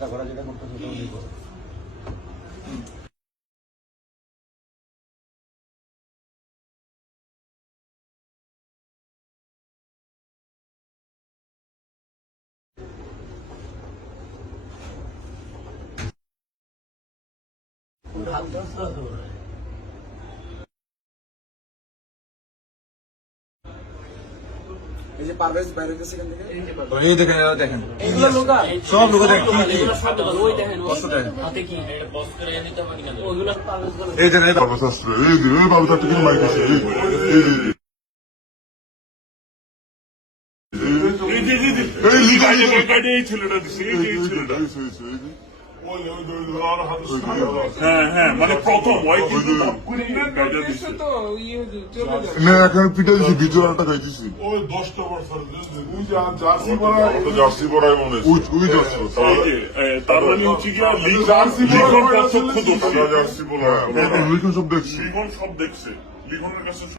তারপরে যেটা করতেছে ওটা উনি করে। এই যে পারভেজ বাইরে গেছে এখান থেকে এই দেখেন দেখেন এইগুলো লোকা সব লোক দেখেন ওই দেখেন কষ্ট দেখেন হাতে কি বস করে নিতে হবে কিনা ওইগুলো পারভেজ বলে এই দেখেন বাবুশাস্ত্র এই যে এই বাবুশাস্ত্র কিন্তু মাইক আছে এই লিখা এই ছেলেটা দিছে এই ছেলেটা হ্যাঁ মানে প্রথম না এখন পিঠা দিছি বিচুরাটা খাইতেছি ওই 10টা বছর ওই জার্সি পরাই মনে ওই জার্সি তার মানে হচ্ছে কি লিখন প্রত্যক্ষ দোষ জার্সি বলা লিখন সব দেখছে লিখনের কাছে